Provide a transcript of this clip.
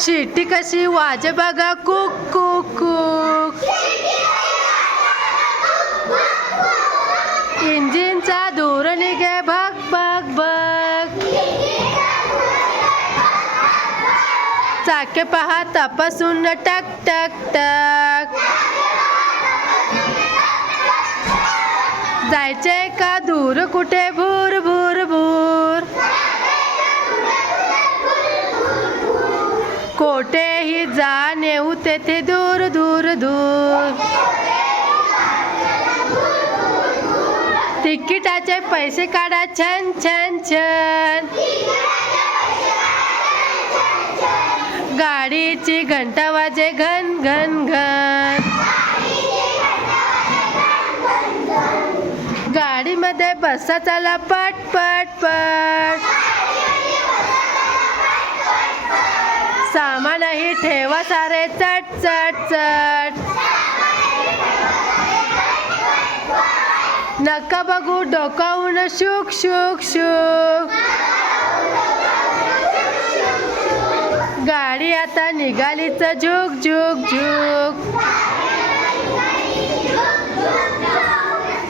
शिट्टी कशी वाजे बघा कुक कुक कुक. इंजिनचा धूर निघे भग भग भग चाके पहा तपासून टक टक टक. जायचे का दूर कुठे कोठेही जा नेऊ तेथे दूर दूर दूर. तिकिटाचे पैसे काढा छान छान छान. गाडीची घंटा वाजे घन घन घन. गाडीमध्ये बसा चला पट पट पट. सामानही ठेवा सारे चट चट चट. नका बघू डोकावून शुक शुक शुक. गाडी आता निघालीच झुक झुक झुक.